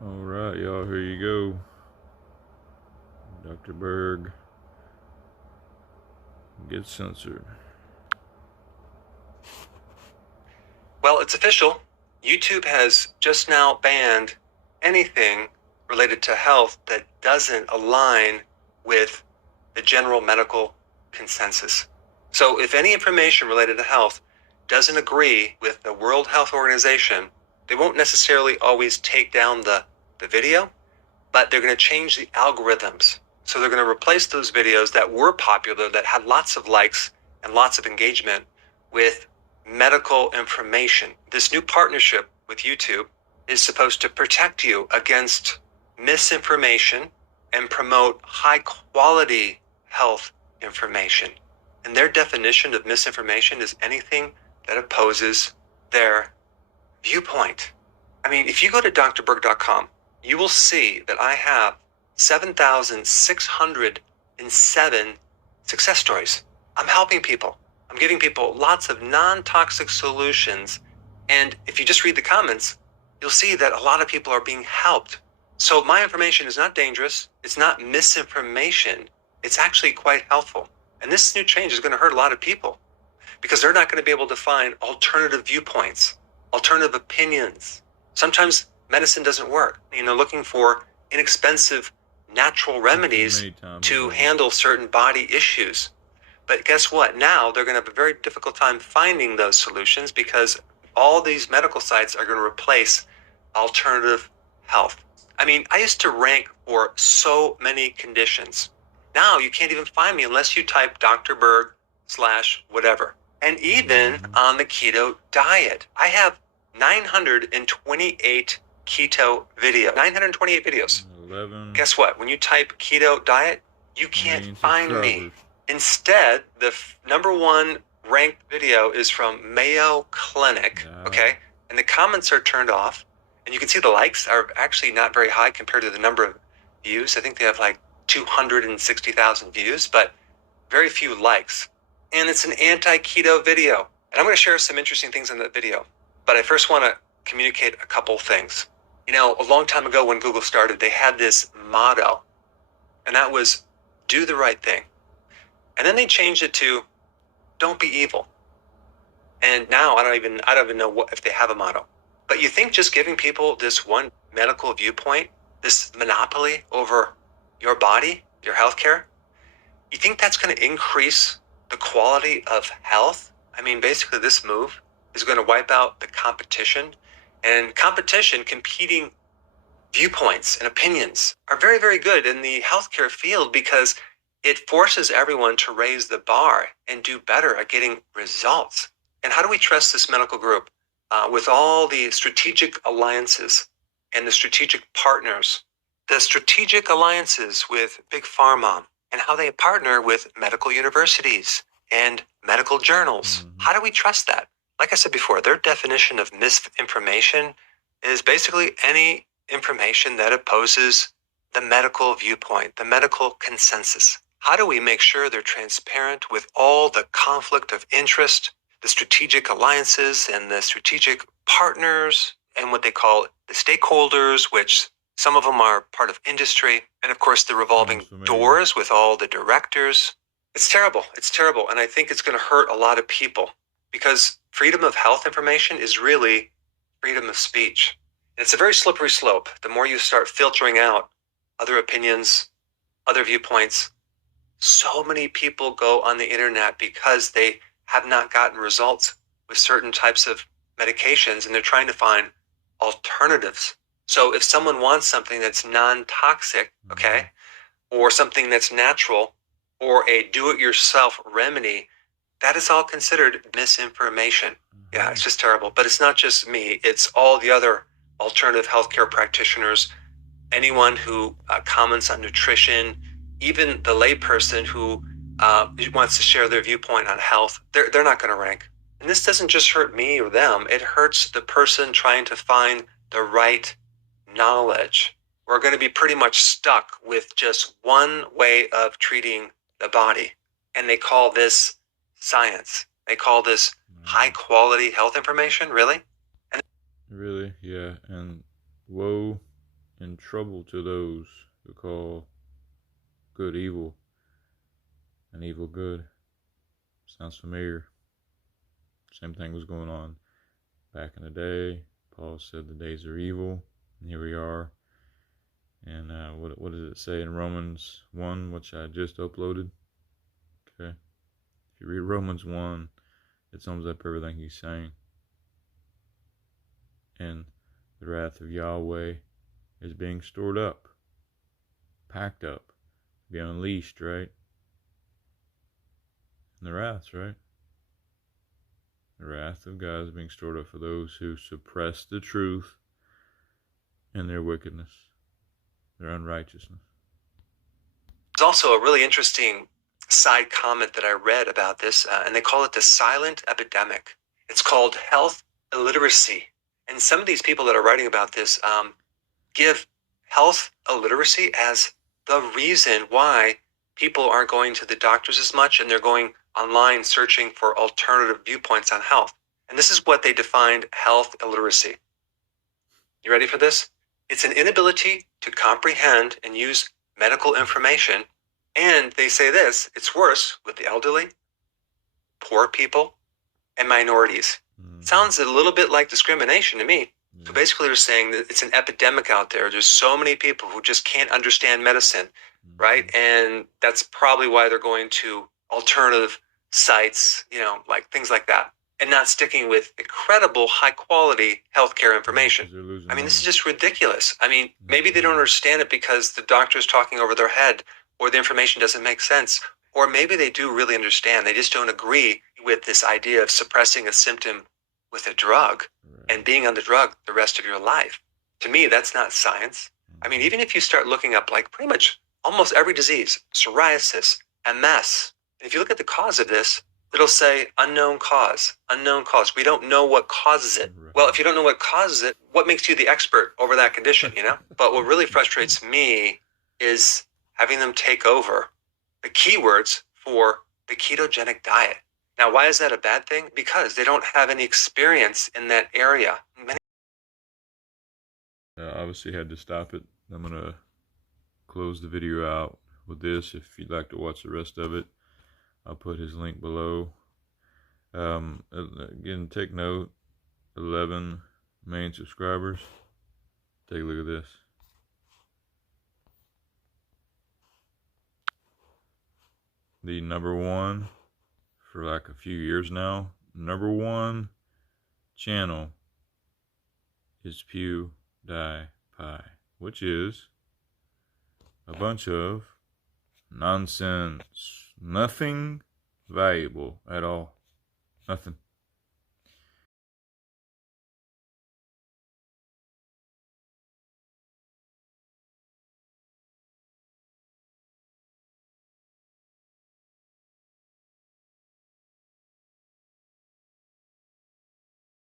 All right, y'all, here you go. Dr. Berg gets censored. Well, it's official. YouTube has just now banned anything related to health that doesn't align with the general medical consensus. So if any information related to health doesn't agree with the World Health Organization, they won't necessarily always take down the video, but they're going to change the algorithms. So they're going to replace those videos that were popular, that had lots of likes and lots of engagement, with medical information. This new partnership with YouTube is supposed to protect you against misinformation and promote high quality health information. And their definition of misinformation is anything that opposes their viewpoint. I mean, if you go to drberg.com, you will see that I have 7,607 success stories. I'm helping people. I'm giving people lots of non-toxic solutions. And if you just read the comments, you'll see that a lot of people are being helped. So my information is not dangerous. It's not misinformation. It's actually quite helpful. And this new change is going to hurt a lot of people because they're not going to be able to find alternative viewpoints, alternative opinions. Sometimes medicine doesn't work. Looking for inexpensive natural remedies to handle certain body issues. But guess what? Now they're going to have a very difficult time finding those solutions because all these medical sites are going to replace alternative health. I mean, I used to rank for so many conditions. Now you can't even find me unless you type Dr. Berg / whatever. And even on the keto diet, I have 928 keto videos. 928 videos. 11. Guess what? When you type keto diet, you can't find me. Instead, the number one ranked video is from Mayo Clinic, okay? And the comments are turned off. And you can see the likes are actually not very high compared to the number of views. I think they have like 260,000 views, but very few likes. And it's an anti-keto video. And I'm going to share some interesting things in that video. But I first want to communicate a couple things. A long time ago when Google started, they had this motto, and that was, do the right thing. And then they changed it to, don't be evil. And now I don't even know if they have a motto. But you think just giving people this one medical viewpoint, this monopoly over your body, your healthcare, you think that's going to increase the quality of health? I mean, basically this move is going to wipe out the competition. And competition, competing viewpoints and opinions are very, very good in the healthcare field because it forces everyone to raise the bar and do better at getting results. And how do we trust this medical group? With all the strategic alliances and the strategic partners, the strategic alliances with Big Pharma, and how they partner with medical universities and medical journals. How do we trust that? Like I said before, their definition of misinformation is basically any information that opposes the medical viewpoint, the medical consensus. How do we make sure they're transparent with all the conflict of interest, the strategic alliances and the strategic partners, and what they call the stakeholders, which some of them are part of industry, and of course the revolving doors with all the directors. It's terrible. It's terrible. And I think it's going to hurt a lot of people because freedom of health information is really freedom of speech. And it's a very slippery slope. The more you start filtering out other opinions, other viewpoints, so many people go on the internet because they have not gotten results with certain types of medications and they're trying to find alternatives. So if someone wants something that's non-toxic, okay, or something that's natural, or a do-it-yourself remedy, that is all considered misinformation. Yeah, it's just terrible. But it's not just me. It's all the other alternative healthcare practitioners, anyone who comments on nutrition, even the layperson who wants to share their viewpoint on health, they're not going to rank. And this doesn't just hurt me or them. It hurts the person trying to find the right knowledge. We're going to be pretty much stuck with just one way of treating the body. And they call this science. They call this high quality health information. Really? Really? Yeah. And woe and trouble to those who call good evil and evil good. Sounds familiar. Same thing was going on back in the day. Paul said the days are evil, and here we are. And what does it say in Romans 1, which I just uploaded? Okay. If you read Romans 1, it sums up everything he's saying. And the wrath of Yahweh is being stored up, packed up, to be unleashed, right? And the wrath, right? The wrath of God is being stored up for those who suppress the truth in their wickedness, their unrighteousness. There's also a really interesting side comment that I read about this, and they call it the silent epidemic. It's called health illiteracy. And some of these people that are writing about this give health illiteracy as the reason why people aren't going to the doctors as much, and they're going online searching for alternative viewpoints on health. And this is what they defined health illiteracy. You ready for this? It's an inability to comprehend and use medical information. And they say this, it's worse with the elderly, poor people, and minorities. Sounds a little bit like discrimination to me. So basically they're saying that it's an epidemic out there. There's so many people who just can't understand medicine, right? And that's probably why they're going to alternative sites, like things like that, and not sticking with incredible high quality healthcare information. I mean, this is just ridiculous. I mean, maybe they don't understand it because the doctor is talking over their head, or the information doesn't make sense, or maybe they do really understand. They just don't agree with this idea of suppressing a symptom with a drug and being on the drug the rest of your life. To me, that's not science. I mean, even if you start looking up like pretty much almost every disease, psoriasis, MS, if you look at the cause of this, it'll say unknown cause, unknown cause. We don't know what causes it. Well, if you don't know what causes it, what makes you the expert over that condition, But what really frustrates me is having them take over the keywords for the ketogenic diet. Now, why is that a bad thing? Because they don't have any experience in that area. Obviously had to stop it. I'm going to close the video out with this. If you'd like to watch the rest of it, I'll put his link below. Again, take note, 11 main subscribers. Take a look at this. The #1 for like a few years now, #1 channel is PewDiePie, which is a bunch of nonsense. Nothing valuable at all. Nothing.